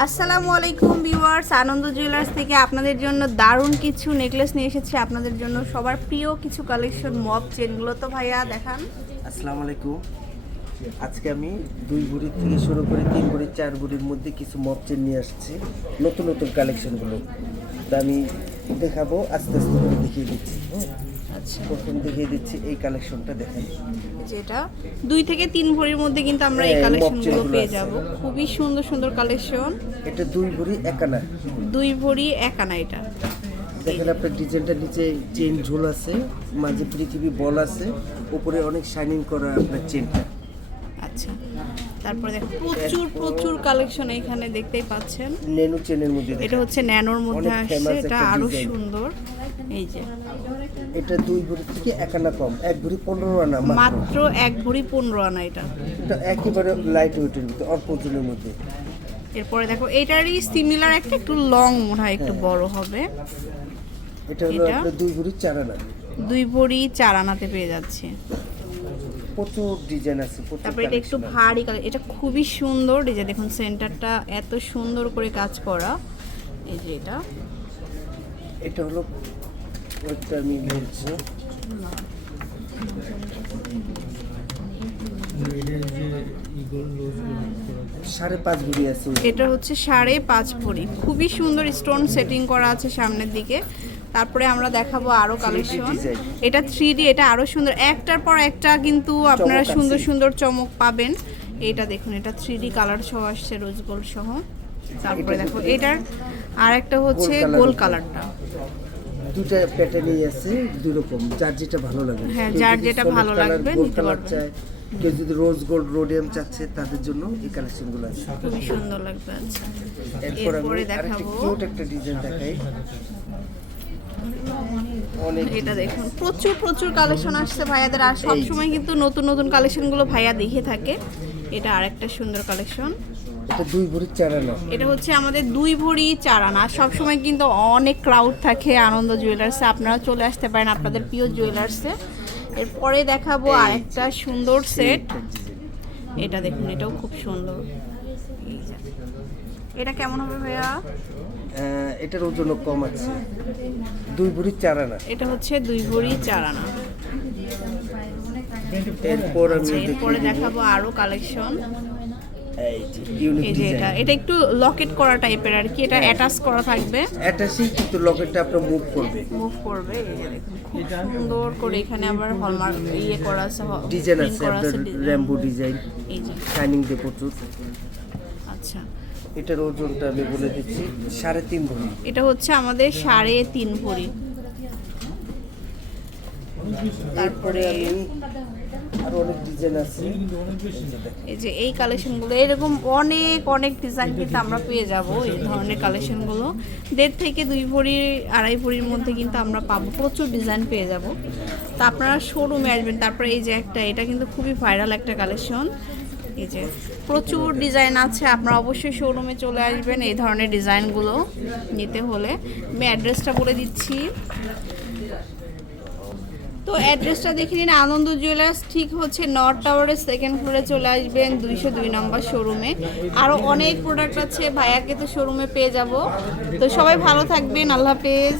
আসসালামু আলাইকুম ভিউয়ার্স, আনন্দ জুয়েলার্স থেকে আপনাদের জন্য দারুণ কিছু নেকলেস নিয়ে এসেছি আপনাদের জন্য। সবার প্রিয় কিছু কালেকশন মব চেনগুলো তো ভাইয়া, দেখান। আসসালামু আলাইকুম। আজকে আমি দুই ভরি থেকে শুরু করে তিন ভরি, চার ভরির মধ্যে কিছু মব চেন নিয়ে আসছি, নতুন নতুন কালেকশনগুলো তো আমি দেখাবো আস্তে আস্তে করে দেখিয়ে দিচ্ছি আচ্ছা। প্রথম দেখিয়ে দিচ্ছি এই কালেকশনটা দেখেন। যেটা দুই থেকে তিন ভরির মধ্যে কিন্তু আমরা এই হ্যাঁ, কালেকশনগুলো পেয়ে আছে। যাব। খুবই সুন্দর সুন্দর কালেকশন এটা দুই ভরি একানা দুই ভরি এক আনা এটা। দেখেন আপনার ডিজাইনটা নিচে চেন ঝোল আছে মাঝে পৃথিবী বল আছে উপরে অনেক শাইনিং করা আপনার চেনটা আচ্ছা। তারপরে দেখো প্রচুর প্রচুর কালেকশন এখানে দেখতেই পাচ্ছেন। নেনু চেনের মধ্যে এটা হচ্ছে ন্যানোর মধ্যে আসছে এটা আরও সুন্দর। এই যে। এটা দুই ভরি থেকে একানা কম এক ভরি পনেরো আনা মাত্র। এক ভরি পনেরো আনা এটা। এটা একেবারে লাইট ওয়েটের ভিতরে অল্প ওজনের মধ্যে। এরপরে দেখো এটারই সিমিলার একটা একটু লং মনে হয় একটু বড় হবে। এটা হলো? দুই ভরি চার আনা। দুই ভরি চার আনাতে পেয়ে যাচ্ছে। প্রচুর ডিজাইন আছে প্রচুর তারপরে এটা একটু ভারী কালার এটা খুবই সুন্দর যে দেখুন সেন্টারটা এত সুন্দর করে কাজ করা। এই যে এটা। এটা হলো ওইটা আমি বলছি সাড়ে পাঁচ ভরি আছে। এটা হচ্ছে সাড়ে পাঁচ ভরি। খুবই সুন্দর স্টোন সেটিং করা আছে সামনের দিকে। তারপরে আমরা দেখাবো আরও কালেকশন। এটা থ্রি এটা আরও সুন্দর। একটার পর একটা কিন্তু আপনারা সুন্দর সুন্দর চমক পাবেন। এটা দেখুন এটা থ্রি ডি কালার সহ আসছে রোজ গোল্ড সহ। তারপরে দেখো। এটার আর একটা হচ্ছে গোল কালারটা দুটা প্যাটার্নই আছে দুই রকম যার যেটা ভালো লাগে। হ্যাঁ, যার যেটা ভালো লাগবে নিতে colour কেউ যদি রোজ গোল্ড রোডিয়াম চাচ্ছে তাদের জন্য এই কালেকশনগুলো আছে। খুবই সুন্দর লাগবে আচ্ছা। এরপর আমি আরেকটা কিউট একটা ডিজাইন দেখাই। এটা দেখুন প্রচুর প্রচুর কালেকশন আসছে ভাইয়াদের আর সব সময় কিন্তু নতুন নতুন কালেকশনগুলো ভাইয়া দেখে থাকে। এটা আরেকটা সুন্দর কালেকশন এটা দুই ভরি চার আনা এটা হচ্ছে আমাদের দুই ভরি চার আনা সব সময় কিন্তু অনেক ক্রাউড থাকে আনন্দ জুয়েলার্সে আপনারা চলে আসতে পারেন আপনাদের প্রিয় জুয়েলার্সে এরপরে দেখাবো। আরেকটা সুন্দর সেট এটা দেখুন। এটাও খুব সুন্দর। এটা কেমন হবে ভাইয়া? এটার ওজন কম আছে। দুই ভরি চার আনা। এটা হচ্ছে দুই ভরি চার আনা। এরপর আমি আচ্ছা, এরপরে দেখাবো আরও কালেকশন এই যে এটা এটা একটু লকেট করা টাইপের আর কি এটা অ্যাটাচ করা থাকবে। সেই কিন্তু লকেটটা আপনার মুভ করবে। মুভ করবে খুব সুন্দর করে এখানে আবার হলমার্ক ইয়ে করা আছে ডিজাইন আছে করা আপনার র্যাম্বো ডিজাইন এই যে। শাইনিং দিয়ে প্রচুর। আচ্ছা। এটার ওজনটা আমি বলে দিচ্ছি সাড়ে তিন ভরি। এটা হচ্ছে আমাদের সাড়ে তিন ভরি। তারপরে আমি আরও অনেক ডিজাইন আছে। এই যে এই কালেকশনগুলো এরকম অনেক অনেক ডিজাইন কিন্তু আমরা পেয়ে যাব এই ধরনের কালেকশনগুলো দেড় থেকে দুই ভরি আড়াই ভরির মধ্যে কিন্তু আমরা পাবো প্রচুর ডিজাইন পেয়ে যাব। তো আপনারা শোরুমে আসবেন তারপরে এই যে একটা এটা কিন্তু খুবই ভাইরাল একটা কালেকশন এই যে প্রচুর ডিজাইন আছে, আপনারা অবশ্যই শোরুমে চলে আসবেন এই ধরনের ডিজাইনগুলো নিতে হলে। আমি অ্যাড্রেসটা বলে দিচ্ছি। তো অ্যাড্রেসটা দেখে নিন, আনন্দ জুয়েলার্স ঠিক হচ্ছে নর্থ টাওয়ারের সেকেন্ড ফ্লোরে চলে আসবেন, দুইশো দুই নম্বর শোরুমে আরও অনেক প্রোডাক্ট আছে, ভাইয়াকে তো শোরুমে পেয়ে যাব। তো সবাই ভালো থাকবেন, আল্লাহ হাফেজ।